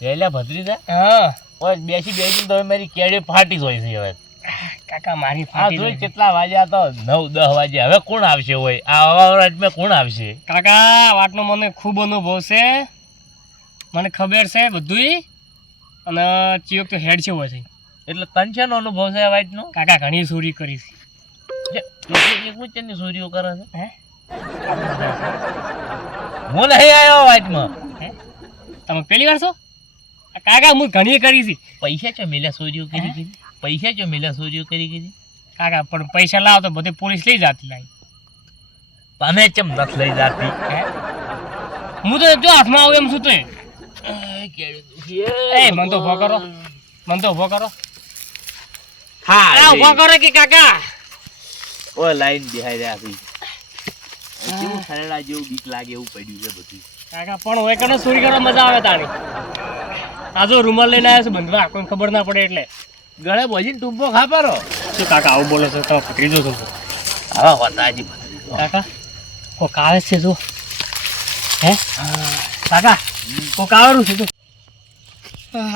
એલા ભત્રીજા હા ઓય બેસી તો મારી કેડી ફાટી જોઈ છે હવે કાકા મારી આ ફાટી જોઈ ગઈ. કેટલા વાગ્યા તો 9-10 વાગ્યા હવે કોણ આવશે હોય આ અવાવરાટમાં કોણ આવશે કાકા વાતનો મને ખૂબ અનુભવ છે, મને ખબર છે બધુંય, અને ચિયોક તો હેડ છે હોય છે. એટલે તનશાનો અનુભવ છે આ વાતનો કાકા ઘણી ચોરી કરી છે. એક વચ્ચેની ચોરીઓ કરે છે હે હું નહીં આવ્યો વાતમાં હે તમે પહેલી વાર છો? કાકા હું ઘણી કરી છે. પૈસા ચો મિલ્યા ચોરીઓ કરી પૈસા ચો મિલ્યા ચોરીઓ કરી કાકા પણ પૈસા લાવો તો બધી પોલીસ લઈ જતી લાવી. તને ચમ નથી લઈ જાતી હે હું તો જો હાથમાં આવું એમ છું તો એ મન તો ઉભો કરો, મન તો ઉભો કરો. હા ઉભો કરો કે કાકા ઓય લાઈન બિહાઈ રહ્યા છે કેવું ખરેડા જેવું બીક લાગે એવું પડ્યું છે બધું કાકા પણ હોય કને ચોરી કરવા મજા આવે તાણી. આ જો રૂમાલ લઈને આવ્યા છે બંધવા, કોઈ ખબર ના પડે એટલે. ગળે બોજીને ટૂંપો ખાપારો શું કાકા આવું બોલો છો? તમે ભત્રીજો છો હા વતાજી કાકા? કોક આવે છે જો. હે કાકા કોક આવેલું છે જો.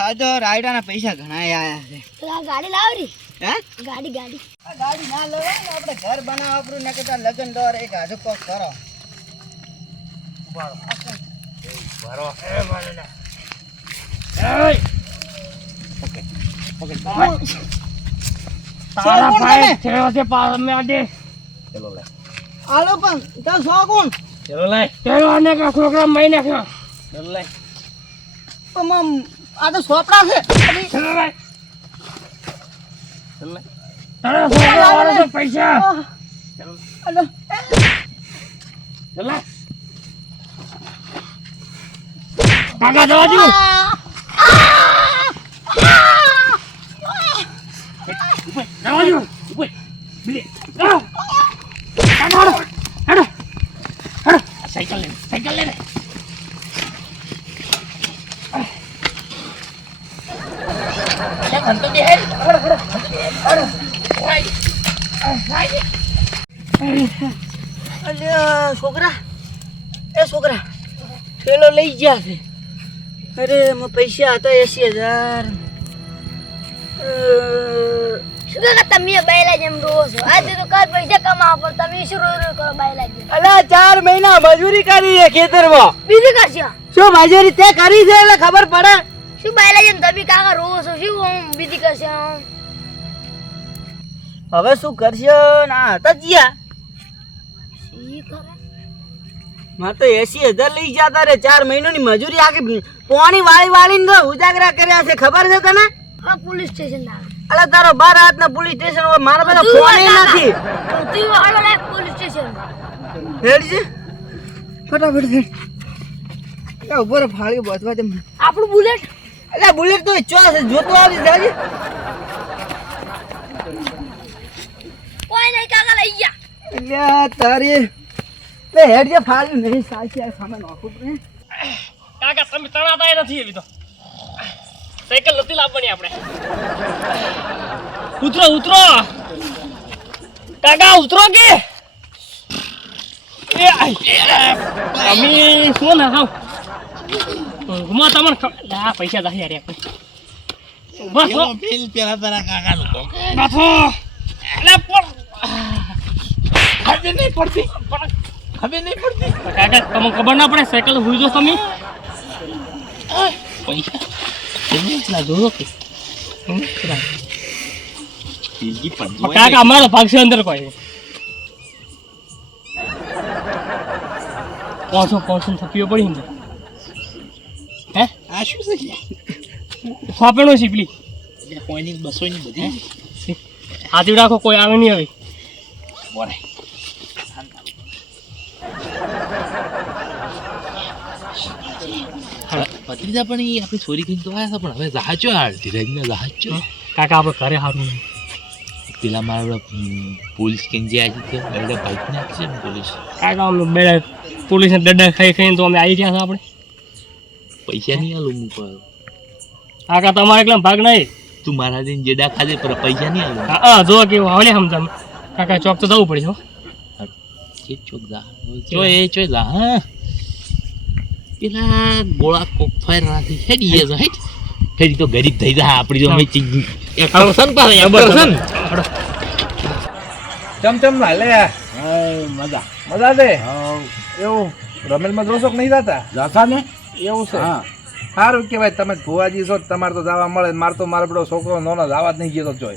આ તો રાયડાના પૈસા ઘણા આયા છે. તો આ ગાડી લાવરી. હે ગાડી આ ગાડી ના લેવાય ને, આપણે ઘર બનાવવા આપણું ને કહેતા લગન દોર એક હાજુ કોક કરો. તારા ભાઈ થયો છે પાસ મે આડે. ચલો લે આલો પણ તો સો કોણ ચલો લે તેરો આને કા છોકરા મહિને કા. ચલો લે પણ આ તો સોપડા છે. ચલો લે ચલો લે તારા છોકરા વાળા તો પૈસા. અલો ચલો લે કાકા દવા દો. દવા દો ઉભો બિલે કાકા હેડો સાયકલ લે અંતો દે હે અલ્યા છોકરા, એ છોકરા થેલો લઈ ગયા છે. અરે એમાં પૈસા હતા 80,000. શું કાકા તમે બાયલા જેમ રોવો છો? આજે તો કાલ પૈસા કમાવા પર તમે શું રોઈ રોઈ કરો બાયલા જેમ? અલા 4 મહિના મજૂરી કરી છે ખેતરમાં. બીજું કરશો શું મજૂરી તે કરી છે એટલે ખબર પડે. શું બાયલા જેમ તમે કાકા રોવો છો? શું આમ બીજી કરશે આમ? હવે શું કરશે? ના હતા જીયા શી કરે? માં તો 80,000 લઈ જતા રે. 4 મહિનાની મજૂરી આખી પોણી વાળીને તો ઉજાગરા કર્યા છે. ખબર છે તને? હા પોલીસ સ્ટેશન ના અલા તારો 12 હાથના પોલીસ સ્ટેશન હોય, મારા પાસે ફોન નથી. તું હાલો લે પોલીસ સ્ટેશન. હેડ છે ફટાફટ હેડ. એ ઉપર ફાળ્યો બચવા દે. આપણું બુલેટ અલા બુલેટ તો ચો છે, જોતો આવી જાજે. કોઈ નહીં કાકા લઈ ગયા. અલ્યા તારી તે હેડ જે ફાળ્યું નહીં સાચી આ સામે નાખું પડે. કાકા તમે તણાતા નથી એવી તો. સાયકલ નથી લાવવાની આપણે. ઉતરો કાકા ઉતરો કે એ અમે શું ના ખાવ ઘુમા તમને આ પૈસા દા યાર આપણે બસ પેલ પેલા તારા કાકા નું બાથો અલે પણ ખબર નહીં પડતી કાકા તમને ખબર ના પડે સાયકલ ભૂલી જો તમે પૈસા કેટલા જોયો કે કાકા અમારો ભાગ છે અંદર કોઈ 500 થપ્યો પડી ને હે આ શું છે સોપેણો શીપલી કોઈની 200 ની બધી હાથી રાખો કોઈ આવે નહીં હવે બોલે ભત્રીજા પણ એ આપણી ચોરી કરીને તો આવ્યા હતા, પણ હવે જહાજો ધીરજના જહાજો કાકા આપણે ઘરે સારું નહીં. પેલા મારા પોલીસ કેમ જે આવી છે બેડા બાઈક નાખી છે ને પોલીસ કાકા અમે બે પોલીસને દડા ખાઈને તો અમે આવી ગયા હતા આપણે. પૈસા નહીં આલું હું પર કાકા તમારે એકલા ભાગ નહીં. તું મારા દિન જેડા ખાજે પર પૈસા નહીં આલું. હા જો કેવું આવડે સમજામ કાકા ચોક તો જવું પડશે હો. જે ચોક જા જો એ ચોય જા હા પેલા ગોળા કોક ફાયર નાખી હેડી એ હેડ હેડી તો ગરીબ થઈ જા આપણી જો મે એક કરસન પાસે એક કરસન ચમ લાલે મજા દે એવું રમેલમાં જોશો કે નહીં જાતા ને એવું છે સારું કેવાય તમે ભુવાજી છો તમારે તો જવા મળે મારો પેલો છોકરો નાનો જવા જ નહીં ગયો તો જોઈ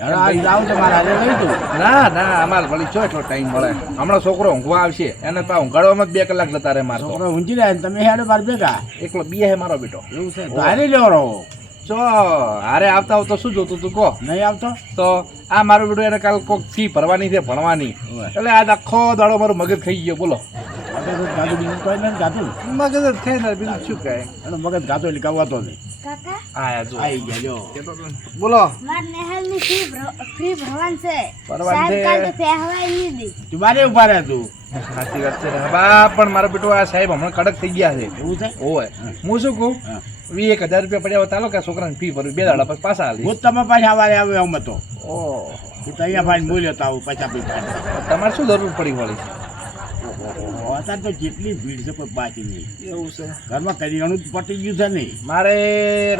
ના અમારે વળી છો એટલો ટાઈમ મળે હમણાં છોકરો ઊંઘવા આવશે એને પા ઊંઘાડવામાં 2 કલાક જતા રહે મારો છોકરો ઊંઘી જાય તમે હેડે બાર ભેગા એકલો બે હે મારો બેટો એવું છે તો હારે લેવો રહો ચો હારે આવતા તો શું જોતું તું કહો નહીં આવતો તો આ મારું બેટું એને કાલ કોક ફી ભરવાની છે ભણવાની એટલે આજ આખો દાડો મારું મગજ ખાઈ ગયો બોલો મગજ જ ખાઈ ને બીજું શું કહે મગજ ગાતો એટલે કવાતો નહીં કાકા આયા જો આવી ગયા જો બોલો માર નેહાલની ફ્રી ભરવાન છે ભરવાન છે. સાહેબ કાલ તો પહેવાય નહીં દી તું બારે ઉભા રહે તું સાચી વાત છે બા પણ મારો બેટો આ સાહેબ હમણાં કડક થઈ ગયા છે એવું છે ઓય હું શું કહું 10,000 રૂપિયા પડ્યા હોય તાલો કે છોકરાને ફી ભરવી 2 દાડા પછી પાછા આલી હું તમે પાછા વારે આવ્યો અમે તો ઓહ તું તો અહીંયા ભાઈ બોલ્યો તો આવું પૈસા તમારે શું જરૂર પડી વળી અત્યારે તો જેટલી ભીડ છે કોઈ બાકી નહીં એવું છે ઘરમાં કરિયાણું પટી ગયું છે નહીં મારે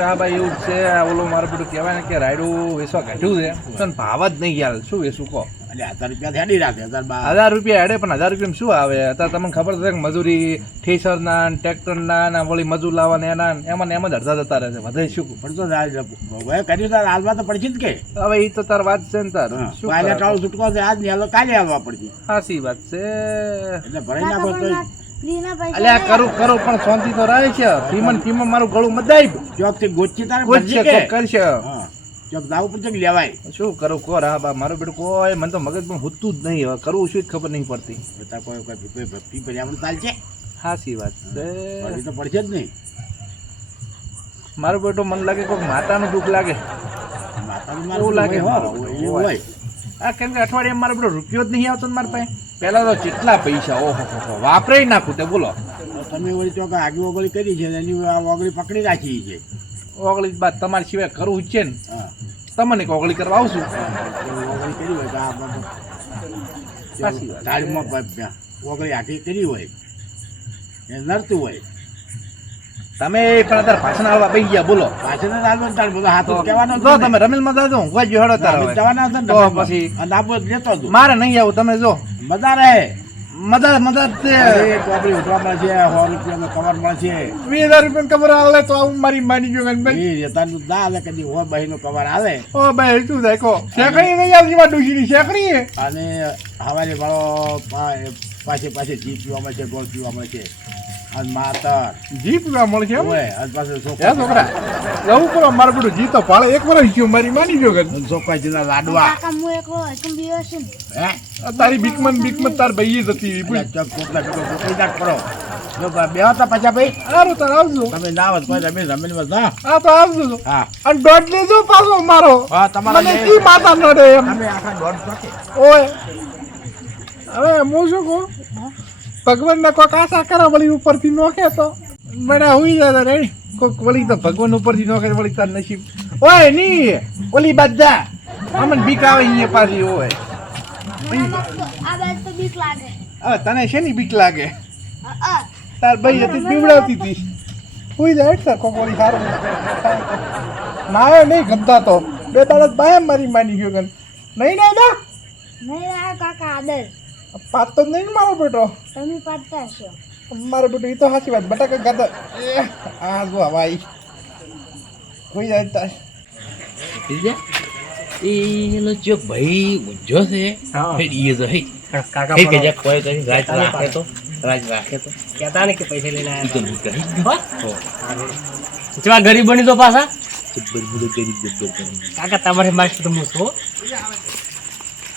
રાભાઈ એવું જ છે ઓલો મારું બધું કહેવાય ને કે રાયડું વેચવા કાઢ્યું છે પણ ભાવ જ નહીં યાર શું વેચું કહો એટલે 1,000 રૂપિયા હેડી રાખે 1,000 રૂપિયા હેડે પણ 1,000 રૂપિયા શું આવે અત્યારે તમને ખબર છે કે મજૂરી ઠેસરના ટ્રેક્ટરના ને વળી મજૂર લાવવાના એના એમાં ને એમ જ અડધા જતા રહે છે વધે શું પણ તો કર્યું તાર હાલમાં તો પડશે જ કે હવે એ તો તાર વાત છે ને તાર શું કાલે ટાળું છૂટકો છે આજ નહીં કાલે આવવા પડશે સાચી વાત છે એટલે ભરાઈ નાખો તો ફ્રી ના પૈસા અલ્યા કરું પણ શાંતિ તો રહે છે ફીમાં મારું ગળું મદાઈ ચોકથી ગોચી તારે કરશે ચોક દાવ પર લેવાય શું કરું કો રા બા મારું બેટું કોઈ મને તો મગજમાં હોતું જ નહીં હવે કરવું શું જ ખબર નહીં પડતી બતા કોઈ ભક્તિ પર આપણે ચાલશે સાચી વાત છે તો પડશે જ નહીં મારું બેટું મને લાગે કોઈ માતાનું દુઃખ લાગે માતાનું એવું લાગે હોય આ કેમ કે અઠવાડિયામાં મારો બેટો રૂપિયો જ નહીં આવતો મારા પાસે પહેલા તો કેટલા પૈસા ઓહો વાપરે ના ખૂટે બોલો તમે વળી તો આગળ ઓગળી કરી છે એની ઓગળી પકડી રાખી છે ઓગળી બાદ તમારે સિવાય કરવું જ છે ને તમને ઓગળી કરવા આવશું ઓગળી કરી હોય તો ગાડીમાં ઓગળી આખી કરી હોય એ નડતું હોય તમે પણ અત્યારે પાછળ આવવા બેસી ગયા બોલો પાછળ હાથ કહેવાનો તમે રમેલમાં જાજો ઊંઘવા જ હેડો તારે જવાના તો પછી લેતો મારે નહીં આવું તમે જો મજા રહે મજા કોપડી ઉઠવા મળે છે 100 રૂપિયાનો કવર મળે છે 20,000 રૂપિયાનો કવર આવે તો આવું મારી માની ગયો ભાઈ તારું દા આવે કદી હો બહેનો કવર આવે ઓ ભાઈ શું થાય કો શેકડી નહીં આવતી માં ડુશીની શેકડી અને હવારે વાળો પાછે જીપ પીવા મળે છે ગોળ પીવા મળે છે અને માતર જીપ પીવા મળે છે અને પાછે છોકરા એવું કરો મારું બધું જી તો પાળે એક વર્ષ ગયું મારી માની ગયો છોકરા લાડવા કાકા હું એકલો એકમ બીયો છે હે તારી બીકમન તાર ભાઈ જતી કરો જો બેહતા પાછા ભાઈ સારું તાર આવજો તમે ના આવત કોઈ તમે જમીનમાં ના હા તો આવજો હા અને દોઢ લેજો પાછો મારો હા તમારા મને કી માતા નડે એમ અમે આખા દોઢ શકે ઓય હવે હું શું કહું ભગવાનને કોઈક આશા કરા વળી ઉપરથી નોખે તો મને હુઈ જાય રે કોઈક વળી તો ભગવાન ઉપરથી નોખે વળી તાર નસીબ ઓય ની ઓલી બધા અમને બીક આવે અહીંયા પાછી ઓય આ બાદ તો બીક લાગે હવે તને શેની બીક લાગે તાર ભાઈ હતી પીવડાવતી હતી હુઈ જાય તાર કોક વળી સારું ના નહીં ગમતા તો 2 દાડા બાય મારી માની ગયો નહીં નહીં આ કાકા આદર પાત તો નહીં મારો બેટો તમે પાડતા છો મારો બેટો એ તો સાચી વાત બટાકા ગાતા આ જો હવાઈ કોઈ જાય તાર એનો જો ભાઈ ઊંઝો છે હેડી જો હે કાકા હે કે જા કોઈ કરી રાજ રાખે તો કહેતા ને કે પૈસા લઈને ઈ તો આવ્યા નહીં કરી જેવા ગરીબ બની તો પાછા જબ્બર મુલો કરી જબ્બર કરી કાકા તમારે માસ્ટર તો હું છું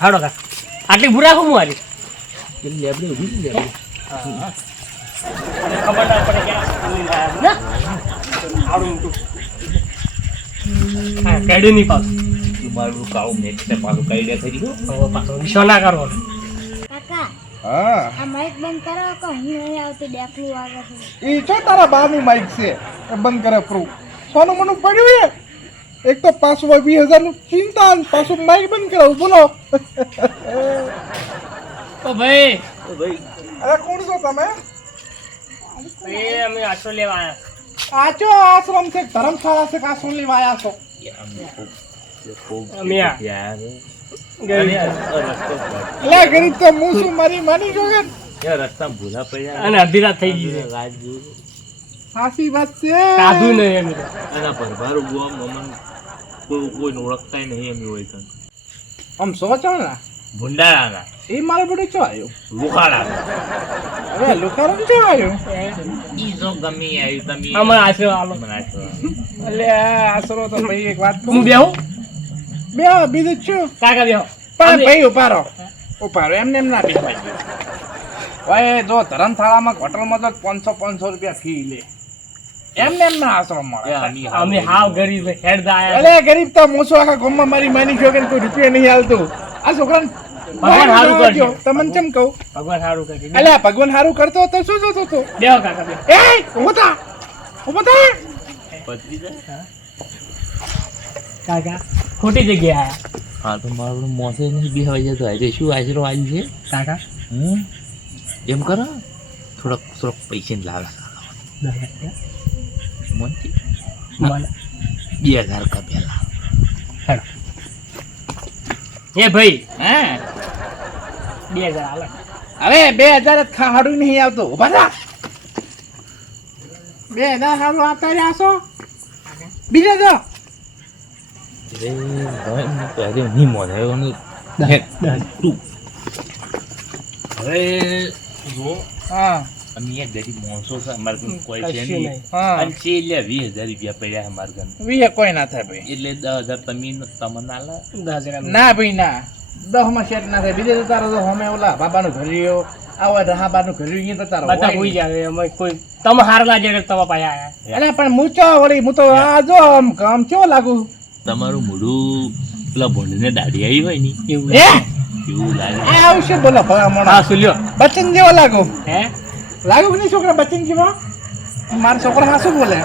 હાડો કાકા આટલી બુરા હું મારી જલ્દી આપણે ઉભી લે ખબરદાર પડે કે ના આવડું મોટું હા કાઢી નહીં પાછું તું મારું કાઉ મેં તે પાછું કઈ દે થઈ ગયો હવે પાછો વિશ્વ ના કરો કાકા હા આ માઈક બંધ કરો કે હું નહીં આવતી ડેકલું આવે છે એ છે તારા બાની માઈક છે એ બંધ કરે પ્રૂ સોનું મનું પડ્યું છે એક તો પાછું 20,000 નું ચિંતા ને પાછું માઈક બંધ કરાવું બોલો ઓ ભાઈ ઓ ભાઈ અરે કોણ છો તમે એ અમે આશરો લેવા આવ્યા. આચો આશ્રમ છે ધર્મશાળા છે કા સોન લેવા આયા છો અમે આ લે ગરીબ તો હું શું મારી માની જોગન રસ્તામાં ભૂલા પડ્યા અને અડધી રાત થઈ ગઈ છે. રાત જોયું. હાસી વાત છે કાધું નહીં અમે તો. આના ભરભારું ગોમ અમન કોઈને ઓળખતાય નહીં એમ હોય કાંઈ. આમ સોચો ને ભૂંડારાના એ મારો બેટો ચો આવ્યો લુખાડાના હવે લુખારો ચો આવ્યો ઈ જો ગમે આવ્યું તમે અમે આશરો આલો. મને આશરો. એટલે આશરો તો ભાઈ એક વાત હું કહું બેહું બે બીજું શું કાકા બેહો. પણ અમે- ભાઈ ઉપારો એમને એમ ના બેસવાય ભાઈ જો ધર્મશાળામાં હોટલમાં તો 500 રૂપિયા ફી લે એમને એમ ના આશરો મળે અમે હાવ ગરીબ છે, હેડદા આયા છે. અલે ગરીબ તો મોસો આખા ગામમાં મારી માની છો કે કોઈ રૂપિયો નહીં હાલતું આ છોકરાને ભગવાન હારું કરજો. તમને કેમ કહું ભગવાન સારું કરજો. અલે ભગવાન હારું કરતો તો શું જોતો તો બેહો કાકા બેહો. એ ઉભો થા પતરી જાય. કાકા ખોટી જગ્યાએ આયા. હા તો મારું મોસે નહીં બેહવાઈ જતો આજે શું આશરો આવ્યું છે કાકા એમ કરો થોડોક પૈસા લાવે મોનથી મને 2000 કપેલા હેડો. એ ભાઈ હા 2000 આલે. અરે 2000 જ ખાડું નહીં આવતું ઉભા થા 2000 હારું આપતા રહ્યા છો બીજા જો અરે નહીં મોને તું હવે જો હા અમે એક ગરીબ માણસો છે અમારે કન કોઈ છે કશું નહીં નહીં. હા અને છે એટલે 20000 રૂપિયા પડ્યા છે અમારે કન વીએ કોઈ ના થાય ભાઈ એટલે 10000 તમને આલે 10,000 આલે. ના ભાઈ ના 10 માં સેટ ના થાય બીજે તો તારો તો હમે ઓલા બાબાનું ઘર રહ્યો આવા રહાબાનું ઘર રહ્યું તો તારો બધા હોય હોઈ નહીં. જાય અમે કોઈ તમે હાર લાગે કે તમે પાયા આયા. અલે પણ હું ચો વળી હું તો આ જો આમ કામ કેવો લાગુ તમારું મોઢું પેલા ભોંડને દાઢી આવી હોય ને એવું એ એવું લાગે આ આવશે બોલો ભલા હા મોણા સુલ્યો બચ્ચન જેવો લાગુ હે લાગુ કે નહીં છોકરા બચ્ચન જેવો મારા છોકરા હાસું બોલે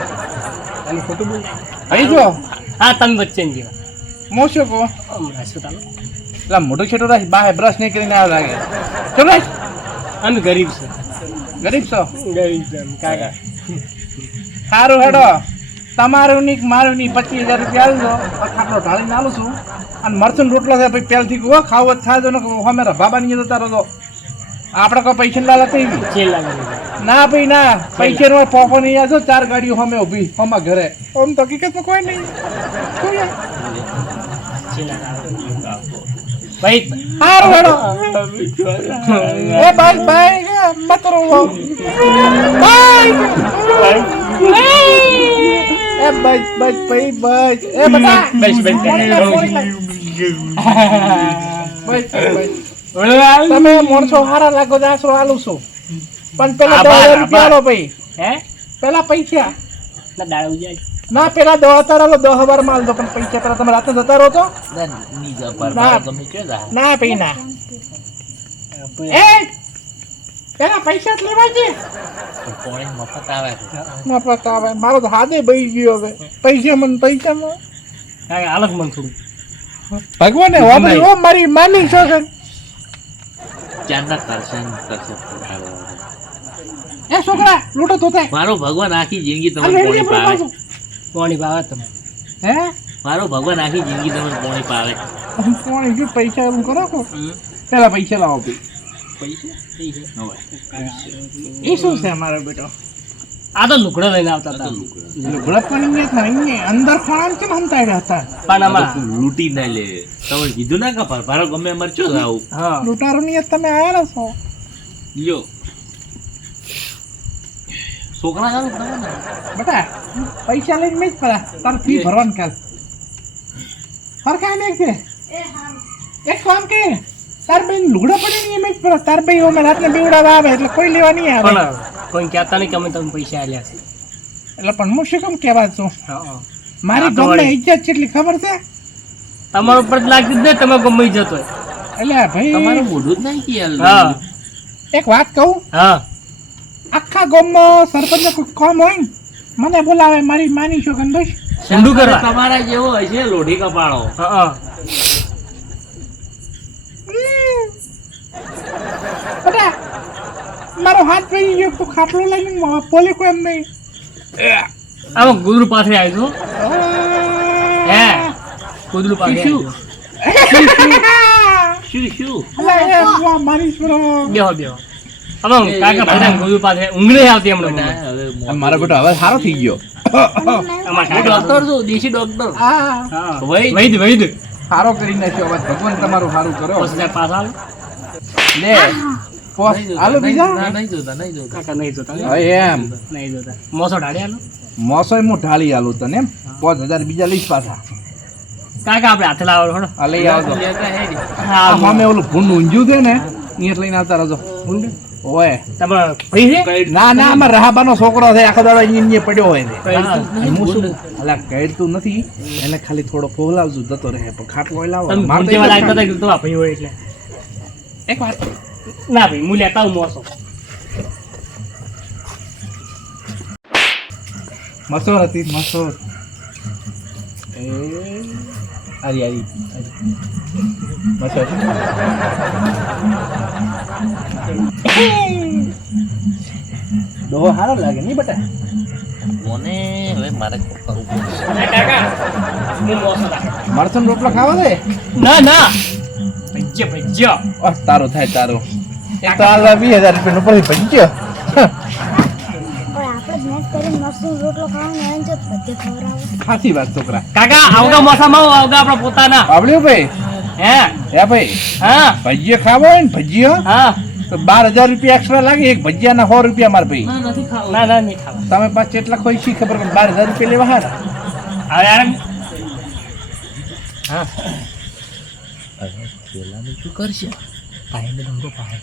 અને ખોટું બોલ. અહીં જો હા તમે વચ્ચે ને જેવા હું શું કહું હમણાં શું ચાલો પેલા મોટું છેટું રાખ બાહે બ્રશ નહીં કરીને આવે લાગે ચલો અમે ગરીબ છે. ગરીબ છો ગરીબ છે અમે કાકા. સારું હેડો તમારું ની મારું ની 25000 રૂપિયા આલજો ખાટલો ઢાળીને આલું છું અને મરચું રોટલો છે પછી પહેલથી કહો ખાવો જ થાય તો ને અમે બાબા ની જતા રહો આપણે કોઈ પૈસા લાલા થઈ છેલ લાગે છે. ના ભાઈ ના પૈસા નો પોપો નહીં આજો 4 ગાડીઓ અમે ઊભી અમાર ઘરે ઓમ તો હકીકતમાં કોઈ નહીં છેલ લાગે. ભાઈ સારું હેડો એ બાય બાય મત રો બાય એ બસ બસ ભાઈ બસ એ બતા બસ બસ બસ તમે મોણસો હારા લાગો તો આશરો આલું છું પણ પેલા આભાર, 10,000 રૂપિયા આલો ભાઈ હે પેલા પૈસા ના દાડા જાય. ના પેલા 10,000 આલો 10,000 માં આલજો પણ પૈસા પેલા તમે રાતે જતા રહો તો નીજા પર તમે કે જા ના ભાઈ ના એ પેલા પૈસા જ લેવા છે કોણે મફત આવે છે ના પતા આવે મારો તો હાથે બઈ ગયો હવે પૈસા માં કાકા અલગ મન થોડું ભગવાને વાપરી ઓ મારી માની છો કે ચાંદા કરશે પોતાડો એ છોકરા લૂટો તો થાય મારો ભગવાન આખી જિંદગી આ તમને લેડી પોણી પાવે કોની ભાવે તમે હે મારો ભગવાન આખી જિંદગી તમને પોણી પાવે કોણ જો પૈસા એમ કરો કો પેલા પૈસા લાવો ભાઈ પૈસા એ શું છે મારો બેટો આ તો લુગડો લઈને આવતા હતા. લુગડા પણ અહીંયા અંદર ખાણ છે હંતાડ્યા હતા પણ આમાં લૂંટી ના લે તમે કીધું ના કપાર ભારો ગમે અમારે ચો આવું હા લૂંટારો ની તમે આયા છો લ્યો છોકરા ચાલુ કરો ને બેટા પૈસા લઈને મેં જ પડા તાર ફી ભરવાનું કાલ હરખાય ને છે એક કામ કે તાર બેન લુગડા પડે ને એમ જ પડા તાર ભાઈ અમે રાતને બેવડાવા આવે એટલે કોઈ લેવા નહીં આવે પણ કોઈ કહેતા નહીં કે અમે તમે પૈસા આલ્યા છે. એટલે પણ હું શું કેમ કહેવા છું હા મારી આ તો ગામની વળી. ઇજ્જત કેટલી ખબર છે તમારો ઉપર જ લાગતી જ નહીં તમે ગમે જતો હોય. એટલે ભાઈ તમારું મોઢું જ નહીં કે હા એક વાત કહું હા આખા ગામમાં સરપંચ કોઈ કામ હોય ને મને બોલાવે મારી માની છો ગંદોશ ઊંડું કરવા તમારા જેવો હોય છે લોઢી કપાળો હા બેટા મારો હાથ પડી ગયો તો ખાટલો લઈને પોલે કોઈ એમ નહીં આમાં ગોદડું પાથરે આવ્યું હે ગોદડું પાથરે શું? આવ્યું. શું મારી છોરો બેહો બેહો હવે કાકા ભાઈ ગોદડું પાથરે ઊંઘ નહીં આવતી હમણાં મારો બેટો હવે સારો થઈ ગયો અમાર કાકા ડોક્ટર છું દેશી ડોક્ટર વૈદ વૈદ સારો કરી નાખ્યો હવે ભગવાન તમારું સારું કરો 5000 પાછા આલો. લે પોસ હાલો બીજા નહીં જોતા કાકા નહીં જોતા હવે એમ નહીં જોતા મોસો ઢાળી આલો મોસોય હું ઢાળી આલું તને એમ 5000 બીજા લઈશ પાછા કાકા આપણે હાથે લાવો થોડો આ લઈ આવજો લેતા હે ને. હા અમે ઓલું ભૂંડ ઊંઝ્યું છે ને અહીંયા લઈને આવતા રહેજો ઊંડ ઓય તમારો ભાઈ છે ના ના આમાં રહાબાનો છોકરો છે આખો દાડો અહીંયા પડ્યો હોય છે કઈ તું? હું શું અલા કહેતું નથી એને ખાલી થોડો ફોલાવજો જતો રહે પણ ખાટલો લાવો તમે મારે ભૂલ તો જેવા એક જ લાગતા હતા કે તમારા ભાઈ હોય એટલે એક વાત ના ભાઈ હું લેતા આવું મોસો મસોર હતી મસોર એ આરી આરી મસોર ડોહો સારો લાગે નહીં બટા મને હવે મારે કરવું પડશે. અરે કાકા હું મોસો લાગે મરચન રોટલો ખાવા દે ના ના ભજ્ય ભજ્ય તારો થાય તારો એક તો આ 20000 રૂપિયા નો પડી ભજ્યો આપણે મેચ કરીને મસ્ત રોટલો ખાવાનો હોય ને તો બધે ખવડાવો. ખાસી વાત છોકરા કાકા આવગા મોસામાં આવગા આપણા પોતાના આવડ્યું ભાઈ હે હે ભાઈ હા ભજીયો ખાવો હોય ને ભજીયો હા તો 12000 રૂપિયા એક્સ્ટ્રા લાગે એક ભજીયાના 100 રૂપિયા માર ભાઈ નથી ખાવું. ના ના નહીં ખાવા તમે પાછ કેટલા ખોઈ શી ખબર પણ 12000 રૂપિયા લેવા હારા હવે યાર હા પેલાનું શું કરશે? પાયને ધંધો પાય.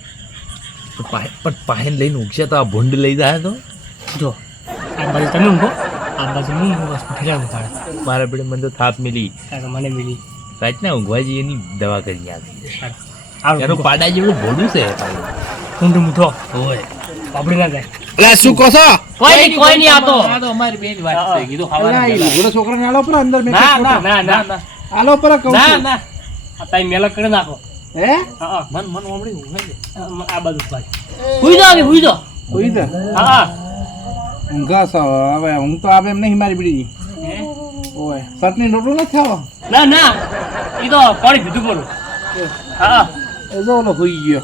તો પણ પાયને લઈને ઊંઘશે તો આ ભૂંડ લઈ જાય તો જો આ બાજુ તમે ઊંઘો આ બાજુ હું ઊંઘો બસ ફેરા ઉતારે મારા પેડે મને તો થાપ મિલી કાકા મને મિલી રાતના ઊંઘવા જઈએ એની દવા કરી આપી આવું એનું પાડા જેવડું ભોડું છે ઊંધું મૂઠો હોય પાપડી ના જાય એટલે શું કહો છો કોઈ નહીં આતો આ તો અમારી બેન વાત છે કીધું અલા, ખાવાનું ઈ લુગડો છોકરાને આલો પર અંદર મેં ના કીધું ના ના ના આલો પર કહું ના છું. ના આ તાઈ મેલા કરી નાખો હે હા મન હમણાં ઊંઘાઈ જાય. આ બાજુ ભાઈ હુઈ જાવ હુઈ જાવ કોઈ દે હા ઊંઘા છો હવે ઊંઘ તો આવે એમ નહીં મારી બીડી ઓય ચટણી રોટલો નથી ખાવો ના ના ઈ તો પાણી પીધું બોલું હા એ જો ઓલો હુઈ ગયો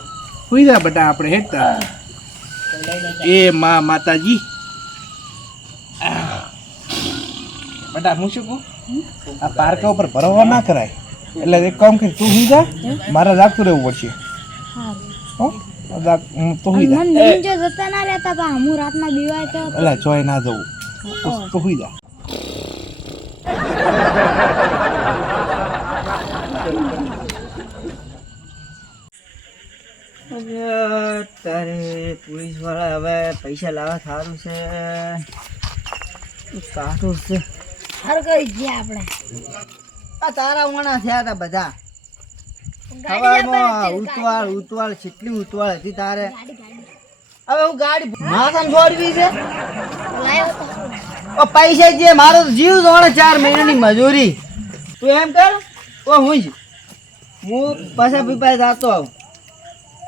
હુઈ જા બેટા આપણે હેઠતા એ માં માતાજી બેટા હું શું કહું આ પારકા ઉપર ભરવા ના કરાય એટલે એક કામ કરી તું હુઈ જા મારે જાગતું રહેવું પડશે હો તો હુઈ જા મને નીંજો જતા ના રહેતા પણ હું રાતના બીવાય તો એટલે જોઈ ના જવું તો હુઈ જા તારે પોલીસ વાળા હવે પૈસા લાવવા સારું છે કાઢું છે સારું કરી ગયા આપણે આ તારા ઉમણા થયા હતા બધા ગાડી સવારમાં ઉતવાળ કેટલી ઉતવાળ હતી તારે હવે હું ગાડી માથામાં છોડવી છે લાયો તો ઓ પૈસા જે મારો તો જીવ જોડે 4 મહિનાની મજૂરી તું એમ કર ઓ હું પાછા પીપાય જાતો આવું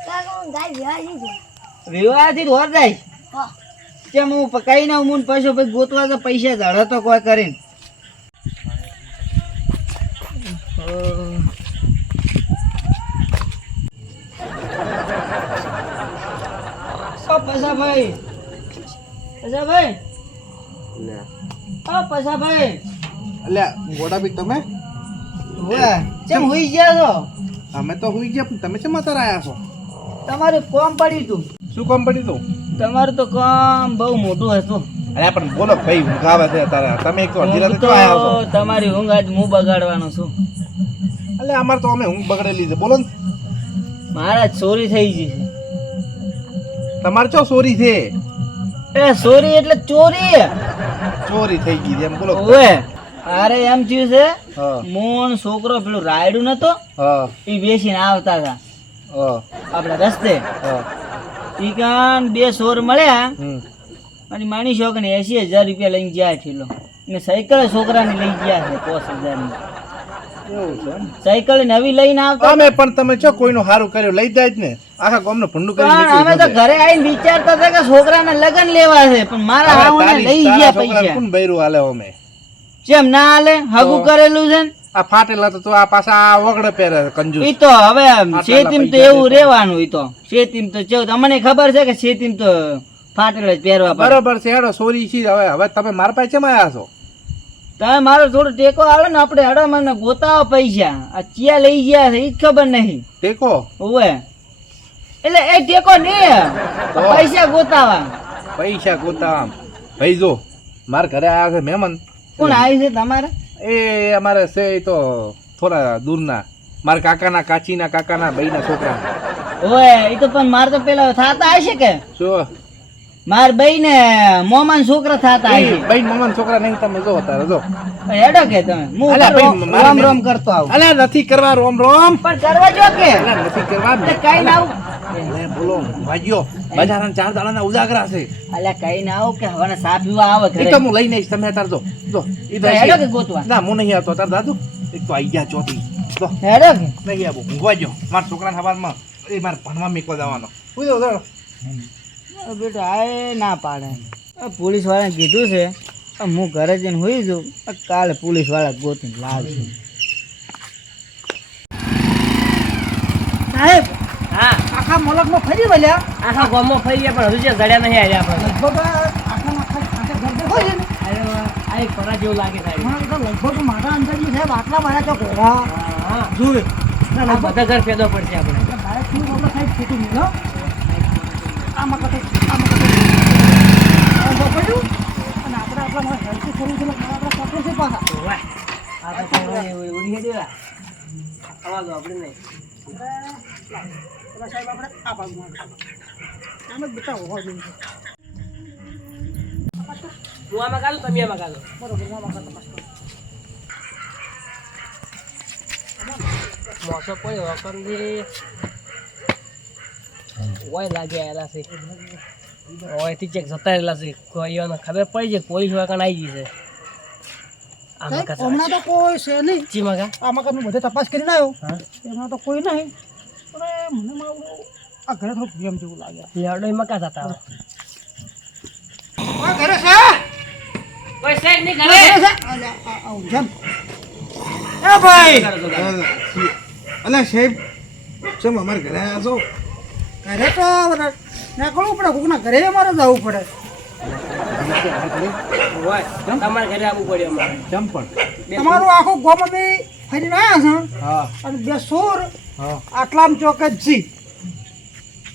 કાકા હું ગાડી વિવાજી છું વિવાહથી દોર જાય હા કેમ હું કઈ ના હું પૈસો પછી ગોતવા તો પૈસા ઝડે તો કોઈ કરીને પૈસાભાઈ પૈસાભાઈ એટલે ગોડા બી તમે કેમ હુઈ ગયા છો અમે તો હુઈ ગયા પણ તમે શેમ અત્યારે આયા છો તમારું કોમ પડ્યું તું શું કામ પડી તું તમારું તો કામ બહુ મોટું હતું અરે પણ બોલો ભાઈ ઊંઘ આવે છે તારા તમે એક તો અડધી રાતે ઊંઘ તો ક્યાં આયા છો તમારી ઊંઘ આજ હું બગાડવાનો છું એટલે અમારે તો અમે ઊંઘ બગડેલી છે બોલો ને મારા ચોરી થઈ ગઈ તમારે ચો ચોરી છે છે એ ચોરી એટલે ચોરી ચોરી થઈ ગઈ છે એમ બોલો ઓવે અરે એમ થયું છે હા મોન છોકરો પેલું રાયડું નતો હા એ બેસીને આવતા હતા હા આપણે રસ્તે હા ઈ કાન 2 ચોર મળ્યા હમ અને માની શોખ ને 80000 રૂપિયા લઈને ગયા કિલો ને સાયકલ છોકરાને લઈ ગયા છે 5000 ની સાયકલ નવી લઈને આવતા અમે પણ તમે છો કોઈનું સારું કર્યું લઈ જાય જ ને આખા ગામનું ભંડું કરી પણ અમે તો ઘરે આવીને વિચારતા હતા કે છોકરાને લગ્ન લેવા છે પણ મારા હાવને લઈ ગયા પૈસા કોણ બૈરું હાલે અમે જેમ ના હાલે હગું કરેલું છે ને આ ફાટેલા તો આ પાછા આ વગડે પહેરે કંજૂસ ઈ તો હવે શેતીમ તો એવું રેવાનું ઈ તો શેતીમ તો કેવું તમને ખબર છે કે શેતીમ તો ફાટેલા જ પહેરવા પડે બરોબર છે હેડો સોરી છે હવે તમે મારા પાસે ચેમાં આવ્યા છો તમે મારો થોડો ટેકો આલો ને આપણે હેડો મને ગોતાવો પૈસા આ ચિયા લઈ ગયા છે ઈ જ ખબર નહીં ટેકો ઓવે એટલે એ ટેકો ને પૈસા ગોતાવા પૈસા ગોતા આમ ભાઈ જો મારા ઘરે આવ્યા છે મહેમાન કોણ આવ્યું છે તમારે એ અમારે છે એ તો થોડા દૂરના મારા કાકાના કાચીના કાકાના ભાઈના છોકરા ઓય ઈ તો પણ મારે તો પેલા થાતા હશે કે શું માર બઈ ને મોમાન છોકરા થાતા હશે ભાઈ મામાના છોકરા નહીં તમે જો તારે જો હેડો કે તમે હું અલા ભાઈ, મારે રોમ નહીં. રોમ કરતો આવું અલા નથી કરવા રોમ રોમ પણ કરવા જો કે અલા નથી કરવા એટલે કઈ ના આવું અલે બોલો ભાઈઓ બજારના 4 દાડાના ઉજાગરા છે અલ્યા કઈ ના આવું કે હવે સા પીવા આવે એ ઘરે તો હું લઈને આવીશ તમે તાર જો જો ઈ તો હેડો કે ગોતવા ના હું નહીં આવતો તાર દાદુ એક તો આઈ ગયા ચોથી જો હેડો કે નહીં આવું ઊંઘવા જો મારા છોકરાના હવારમાં એ મારે ભણવા મેકવા જવાનો ઉજો ઉજો બેટા આ ના પાડે પોલીસ વાળાને કીધું છે હું ઘરે જઈને હોઈ છું કાલે પોલીસ વાળા ગોતીને લાવશે સાહેબ હા આખા મોલકમાં ફરી વળ્યા આખા ગામમાં ફરી ગયા પણ હજુ જે જડ્યા નહીં આવ્યા આપણે આ એક ફરા જેવું લાગે સાહેબ લગભગ મારા અંદાજમાં સાહેબ આટલા મારા તો ઘોડા હા જોવે આ બધા ઘર પેદો પડશે આપણે સાહેબ ખોટું મિલો આમાં કથે અને આપણે આપણા મારા હેલ્થ કરવું છે આપણા પકડે છે પાછા આ તો ઉડી હે દેવા અવાજ આપણે નહીં સાહેબ આપણે આ બાજુ આમ જ બેટા હોવા જોઈએ હું આમાં કાઢું તમે આમાં કાઢો બરોબર આમાં તપાસ કરો મોસો પડ્યો વકંદી ઓય લાગે આયેલા છે ઓયથી ચેક જતા રહેલા છે કોઈ એને ખબર પડી છે પોલીસ વાળા આવી ગઈ છે આમાં કાઢો હમણાં તો કોઈ છે નહીં ચી મગા આમાં કાનું બધે તપાસ કરીને આવ્યો હા એમાં તો કોઈ નહીં પણ મને મારું આ ઘરે થોડું પ્રેમ જેવું લાગે લેવડો એમાં કા જતા આવે આ ઘરે છે કોઈ સાઈડ નહીં ઘરે કરે છે આવું જેમ એ ભાઈ અલા સાહેબ ચમ અમારા ઘરે આવ્યા છો ઘરે તો નીકળવું પડે કોકના ઘરે અમારે જવું પડે ઓય તમારે ઘરે આવવું પડે અમારે ચમ પણ તમારું આખું ગામ અમે ફરીને આવ્યા છે હા અને બે સોર હા આટલામ ચોક જ છે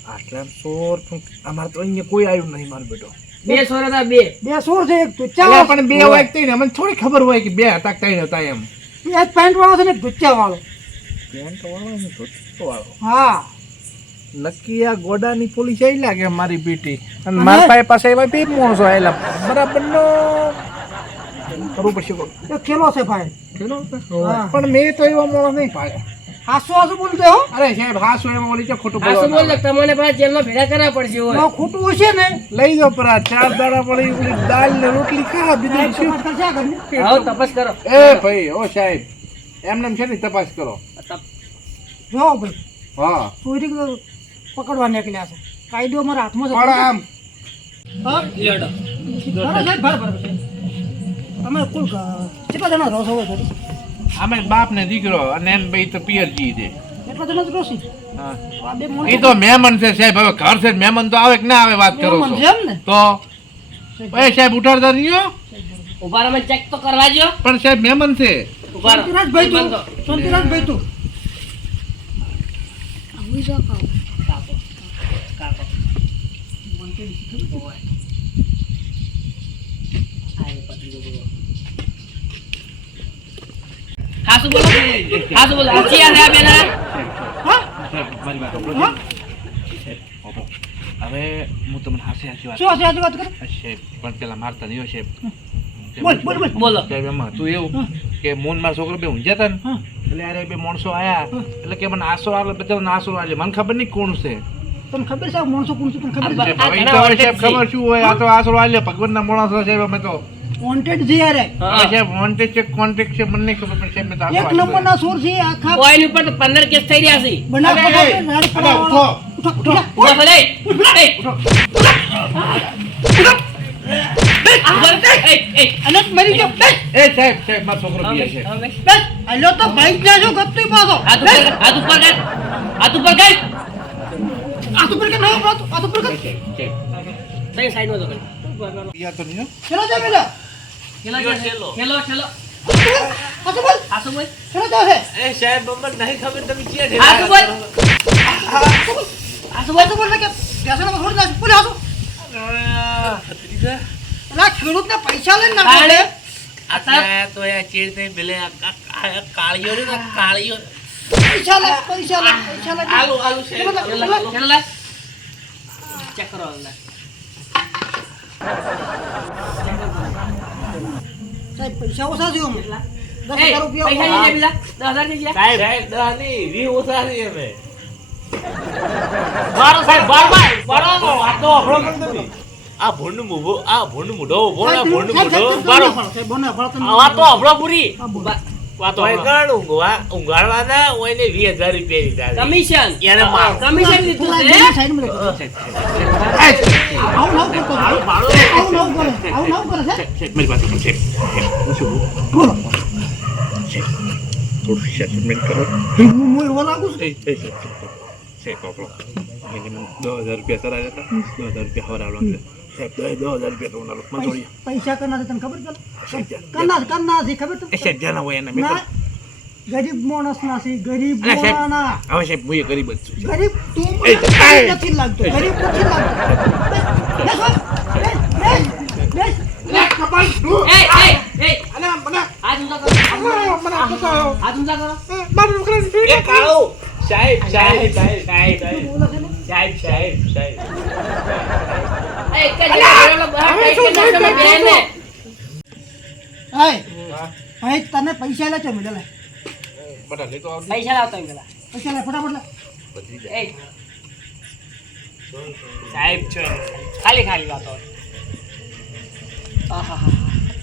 આટલા સોર પણ અમારે તો અહીંયા કોઈ આવ્યું નહીં મારો બેટો બે સોરા હતા બે બે સોર છે એક તો અલા ચાલો પણ બે હોય તઈ ને અમને થોડી ખબર હોય કે બે હતા ત્રણ હતા એમ એક પેન્ટ વાળો છે ને એક ધુચ્ચા વાળો પેન્ટ વાળો ને ધોતો વાળો હા નક્કી આ ગોડાની પોલીસ આવી લાગે મારી બેટી અને મારા પાસે એવા બે માણસો આવેલા બરાબર નો કરવું પડશે કોક. એક ખેલો છે ભાઈ ખેલો હતો? હા. પણ મેં તો એવા માણસ નહીં પાડ્યા હાસુ હાસુ બોલતો હો અરે સાહેબ હા શું એમાં ઓલી છે ખોટું આ શું બોલ બોલવાનું. તમને પાછા જેલમાં ભેગા કરવા પડશે ઓય જો ખોટું હશે ને લઈ જાઓ પરા 4 દાડા પડી ઓલી દાળ ને રોટલી ખા બીજું શું? ટમાટર છે ઘરની? આવો તપાસ કરો એ ભાઈ ઓ સાહેબ એમને છે ને તપાસ કરો જો ભાઈ હા ચોરી પકડવા નીકળ્યા છે કાયદો અમારા હાથમાં છે પણ આમ હા? લેડો બરાબર સાહેબ, બરાબર છે. તમે કુલ કેટલા જણા રહો છો હવે ઘરે? અમે બાપ ને દીકરો અને એન ભાઈ તો પિયરજી છે એટલા જણા જ રહો છો? હા આ બે મોણ એ તો મહેમાન છે સાહેબ હવે ઘર છે મહેમાન તો આવે કે ના આવે વાત કરો મહેમાન છો છે એમ ને? તો એ સાહેબ ઉઠાડતા નહીં હો. ઉભા રહો, મને ચેક તો કરવા જો પણ સાહેબ મહેમાન છે ઉભા રહો. શાંતિરાજભાઈ તું, બંધ કરો. શાંતિરાજભાઈ તું. કાકો, કાકો. ઓય. આ એ પતરી જો બોલો. હાસુ બોલો હાસુ બોલો આછી આ બેના હા? મારી વાત સાંભળો. હા? હવે હું તમને હાસી હાસી વાત શું હશે આજે વાત કરો? સાહેબ પણ પેલા મારતા નહીં હો સાહેબ બોલ, બોલ, બોલ. બોલો સાહેબ એમાં તું એવું કે મોન મારા છોકરો બે ઊંઝ્યા હતા ને હા. એટલે યાર એ બે માણસો આયા એટલે કે મને આસો આવે બધા આસો આવે મને ખબર નહીં કોણ છે તને ખબર છે આ માણસો કોણ છે? તને ખબર છે? સાહેબ, હવે ઈ તો હવે સાહેબ ખબર શું હોય આ તો આસો આવે ભગવાનના માણસો છે અમે તો વોન્ટેડ છે યાર હા. સાહેબ વોન્ટેડ છે કોન્ટેક્ટ છે મને નહીં ખબર પણ સાહેબ મેં તો આખું એક વાંચ્યું. નંબરના સોર છે આખા ઓઇલ ઉપર તો 15 કેસ થઈ રહ્યા છે. બનાવ અરે, બનાવ, એ, રાડ અરે, પડાવ. ઉઠો. ઉઠો, ઉઠો. ઉભા ભલે. એ. અને મરી ગયો બસ એ સાહેબ સાહેબ મારો છોકરો પીએ છે બસ આલ્યો તો બાઈક ના જો ગત્તી પાછો હાથ ઉપર કર, હાથ ઉપર કર. હાથ ઉપર કર. આ તો પર કે ના પાછો આ તો પર કે તઈ સાઈડમાં જો કર. પીયા તો નહીં હો. ચલો જા બેટા ખેલો ખેલો ખેલો. આ તો બોલ હાથ ઉપર. ચલો જા હે એ સાહેબ અમને નહીં ખબર તમે ક્યાં હાથ ઉપર. આ તો બોલ કે સ્ટેશન પર છોડી દે બોલ આ તો અલા ખેડૂત ને પૈસા લઈને નાખે કાળે. આ તો એ ચીડ નહીં ભલે કાળીઓ રે ને કાળીઓ પૈસા લે પૈસા લે આલુ આલુ છે ચલો જા, ખેલો ચલો. ખેલો લે. ચેક કરો અંદર. સાહેબ પૈસા ઓછા છે અમે 10,000 એ, રૂપિયા પૈસા નહીં બીજા 10,000 નહીં બીજા. સાહેબ સાહેબ દહની વી ઓછા છે અમે મારો સાહેબ બારો વાતો આપણો પણ તમે આ ભોંડ મુભો આ ભોંડ મુઢો ભોંડ ભોંડ મુઢો બારો સાહેબ બોને ફળ તમે આ વાતો આપણો પૂરી આ બોલ. વાતો વૈગણ ઊંઘાડવાના ઓયને 20,000 રૂપિયા દીધા છે. કમિશન. એને માર કમિશન લીધું પેલા છે. બેની સાઈડમાં રાખો. આવું ના કરતો મારું મારું આવું ના કરે આવું ના કરે સાહેબ સાહેબ મારી વાત સાંભળો, સાહેબ હું શું કહું? બોલો થોડું સેટલમેન્ટ કરો હું એવો લાગુ છું સાહેબ આપણો એને મને 10,000 રૂપિયા સરાયા હતા 10,000 રૂપિયા હવરાવવા છે સાહેબ 10,000 રૂપિયા તો ના લો મને થોડી પૈસા કરના તને ખબર છે સાહેબ કરના છે ખબર એ છે સાહેબ જાના હોય એને મેં ના ગરીબ માણસ ના છે ગરીબ અલા, સાહેબ. માણસના. હવે સાહેબ હું એ ગરીબ જ છું ગરીબ તું એ, મને એ. નથી લાગતો ગરીબ નથી લાગતો બેસ, બેસ, બેસ, બેસ. એ, હાથ ઊંચા કરો. હાથ ઊંચા કરો. એ કાળો સાહેબ સાહેબ સાહેબ સાહેબ બોલો છે ને? સાહેબ સાહેબ સાહેબ એ, એક જ જગ્યાએ બહાર ટાઈટ કરી નાખો, બેને. હાય હાય તને પૈસા લે છે મેં લે બધા લેતો આવજો પૈસા લાવતો એમ પેલા. પૈસા લે ફટાફટ લે એ. સાહેબ છો એને. ખાલી વાતો.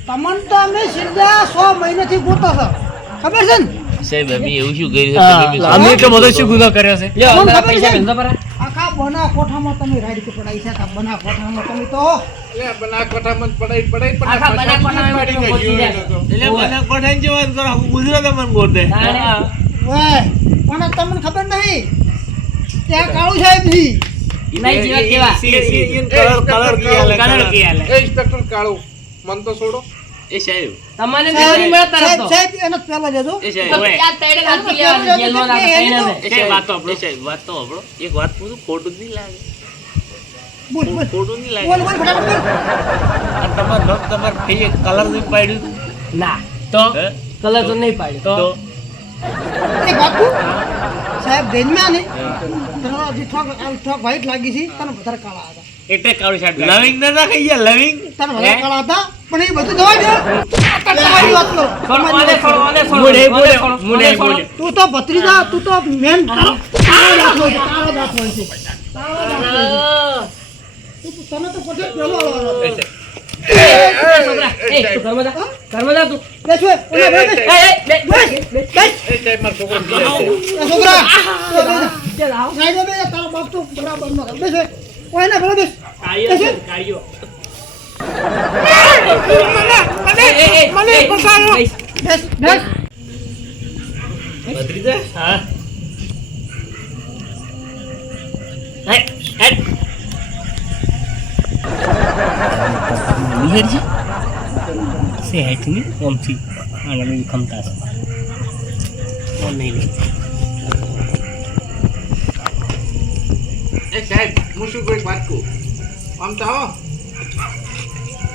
તમને તો અમે સીધા 100 મહિનાથી ગોતો છો ખબર છે ને સાહેબ અમે એવું શું કર્યું અમે એટલો બધો શું ગુનો કર્યો છે? લ્યો, તમને અંદર આ ખબર પૈસા છે? ભેંસો પર આ. આખા બના કોઠામાં તમે રાઈડ કે પડાઈ છે આખા બના કોઠામાં તમે તો લે બના કોઠામાં પડાઈ પડાઈ પણ આખા બના કોઠામાં પાડી તમે પહોંચી ગયો જાય. તો. એટલે મને કોઠાની જે વાત કરો આખું ગુજરાત અમને ગોતે તાણે. વે પણ તમને ખબર નહીં ત્યાં કાળુ સાહેબ જી નહીં જેવા કેવા. કલર કલર કિયા લે. એ ઇન્સ્પેક્ટર કાળુ મન તો છોડો એ સાહેબ તમને નહીં મળે તરત તો. સાહેબ એને પહેલા દેજો એ તો સાહેબ ત્યાં તૈડે નાખી લેવાનું, જેલમાં નાખી તૈડે ને. એ સાહેબ વાત તો આપણો સાહેબ વાત તો આપણો એક વાત પૂછું ખોટું જ નહીં લાગે બોલ બોલ ખોટું નહીં લાગે બોલ બોલ ફટાફટ બોલ આ તમારું નખ તમારે થઈ કલર નહીં પાડ્યું હતું. ના તો હે? કલર તો નહીં પાડ્યો તો એક વાત કહું સાહેબ ધ્યાનમાં ને તને હજી ઠોક વ્હાઈટ લાગી છે તને વધારે કાળા હતા એટલે કાળું સાહેબ લવિંગ ના નાખી ગયા લવિંગ તને વધારે કાળા હતા પણ એ બધું દવા દે તમારી વાત કરો તમારી વાત કરો. તું તો ભત્રીજા તું તો મેન કાળો દાંત હોય છે, કાળો દાંત હોય છે. તને તો પછી પેલો છોકરા એ તું ઘરમાં જા તું. બેસો ઓલા બેસ એ બેસ એ સાહેબ મારો છોકરો પીએ છે છોકરા ચાલ આવો. સાઈડમાં બેસ તારો બાપ તો બરાબર ન કરે બેસ ઓય ના ભલે બેસ કાળિયો છે, કાળિયો. મને ફસાયો બેસ બેસ ભત્રીજા હા એ સાહેબ હું શું કોઈ વાત કહું આમ તો આવો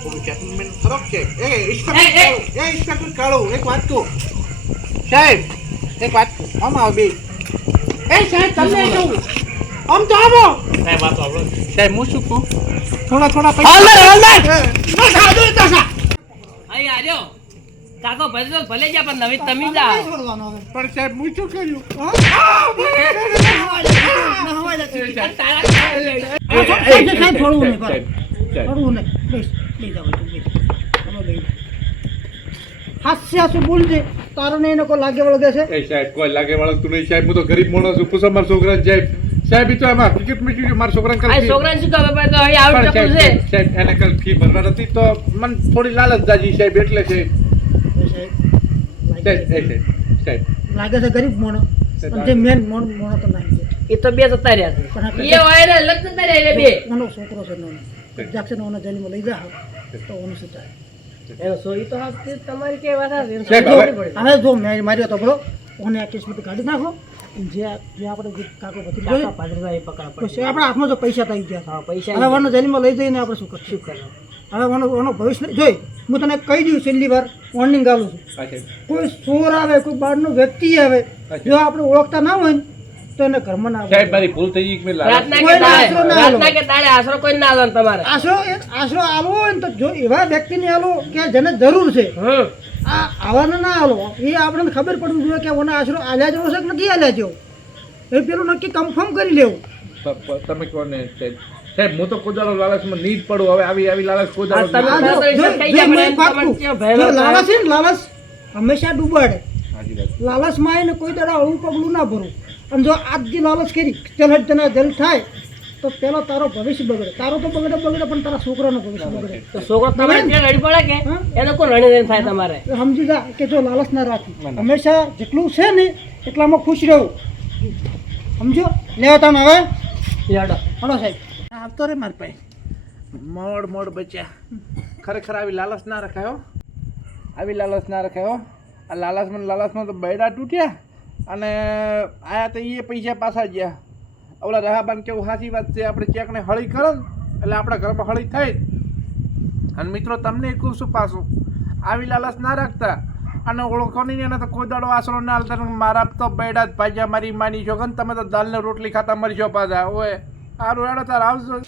થોડું સેટલમેન્ટ ખરાબ છે એ ઇન્સ્પેક્ટર કાળુ એક વાત કહું સાહેબ એક વાત કહું આમ આવો બે એ સાહેબ તમને કહું આમ તો આવો સાહેબ વાત તો આપણો સાહેબ હું શું કહું થોડા પૈસા અહીં આજો. કાકો ભલે તો ભલે જા પણ નવી તમે જા. છોડવાનો હવે પણ સાહેબ હું શું કર્યું તારા સાહેબ છોડવું નહીં છોડવું નહીં બેસ બેસ જાવ તું બેસ ચલો બેસ હાસ્ય હાસું બોલજે તારો ને એને કોઈ લાગે વળગે છે એ સાહેબ કોઈ લાગે વળગતું નહીં સાહેબ હું તો ગરીબ માણસ છું પૂછો મારા છોકરાને સાહેબ સાહેબ ઈ તો એમાં ટિકિટ મીટી મારા છોકરાને આ કરી છોકરાને શું ખબર પડે તો અહીં આવું ચકલું છે સાહેબ એને કાલ ફી ભરવા નથી તો મને થોડી લાલચ જાજી સાહેબ એટલે છે સાહેબ લાગે છે ગરીબ મોણો પણ જે મેન મોણો તો નહીં છે એ તો બે જતા રહ્યા છે એ હોય ને લગ જતા રહ્યા બે ઓનો છોકરો છે નાનો જાક્ષન ઓનો જેલમાં લઈ જા તો ઓનું શું થાય એનો સોઈ તો હા તે તમારી કે વાત છે સાહેબ, હવે- હવે જો મેં માર્યો તો બરો ઓને આ કેસમાંથી કાઢી નાખો જે આપણે જે કાકો બધી કાકા જોઈએ પાદરવા એ પકડા તો પડે આપણા હાથમાં જો પૈસા થઈ ગયા હા પૈસા હવે ઓનો જેલમાં લઈ જઈને આપણે શું કરશું હવે ઓનો ભવિષ્ય જોઈ હું તને કહી દઉં છેલ્લી વાર વોર્નિંગ આલું છું કોઈ ચોર આવે કોઈ બહારનો વ્યક્તિ આવે જો આપણે ઓળખતા ના હોય ને તો એને ઘરમાં ના સાહેબ આવે મારી ભૂલ થઈ ગઈ કે મેં લાલચ રાતના કે કોઈ દાડે આશરો ના આલો. રાતના કે દાડે આશરો કોઈ ના આલો તમારે આશરો આલવો હોય ને તો જો એવા વ્યક્તિને આલો કે જેને જરૂર છે આ આવાને ના આલો એ આપણને ખબર પડવી જોઈએ કે ઓને આશરો આલ્યા જેવો છે કે નથી આલ્યા જેવો એ પેલું નક્કી કન્ફર્મ કરી લેવું તમે કોને સાહેબ હું તો કોદાળો લાલચમાં નહીં જ પડું હવે આવી લાલચ કોદાળો તમે આ જો, તો જો, થઈ જો, ગયા મેં પણ પાક્કું. તમને કેવો ભય જો લાગે? લાલચ છે ને લાલચ હંમેશા ડૂબાડે હાજી વાત લાલચમાં એને કોઈ દાડા અળું પગલું ના ભરવું અને જો આજથી લાલચ કરી ચાલ હટ તને જલ થાય તો પેલો તારો ભવિષ્ય બગડે તારો તો બગડે પણ તારા છોકરાનું ભવિષ્ય બગડે તો છોકરો તમારે ત્યાં રડી પડે કે હા? એને કોઈ રણી રણી થાય તમારે તો સમજી જા કે જો લાલચ ના રાખી હંમેશા જેટલું છે ને એટલામાં ખુશ રહેવું સમજો લેવા તમે હવે લેડો હલો સાહેબ આવતો રે મારી પાસે મોડ બચ્યા ખરેખર આવી લાલચ ના રખાયો આવી લાલચ ના રખાયો આ લાલચમાં તો બૈડા તૂટ્યા અને આયા તો એ પૈસા પાછા ગયા ઓલા રહાબાન કેવું સાચી વાત છે આપણે ચેકને હળી કરો ને એટલે આપણા ઘરમાં હળી થાય જ. અને મિત્રો તમને કહું છું પાછું આવી લાલચ ના રાખતા અને ઓળખો નહીં એને તો કોઈ દાડો આશરો ના હાલતા મારા તો બૈડા જ ભાજ્યા મારી માની છો ને તમે તો દાલને રોટલી ખાતા મરી છો પાછા ઓય સારું હેડો તાર આવજો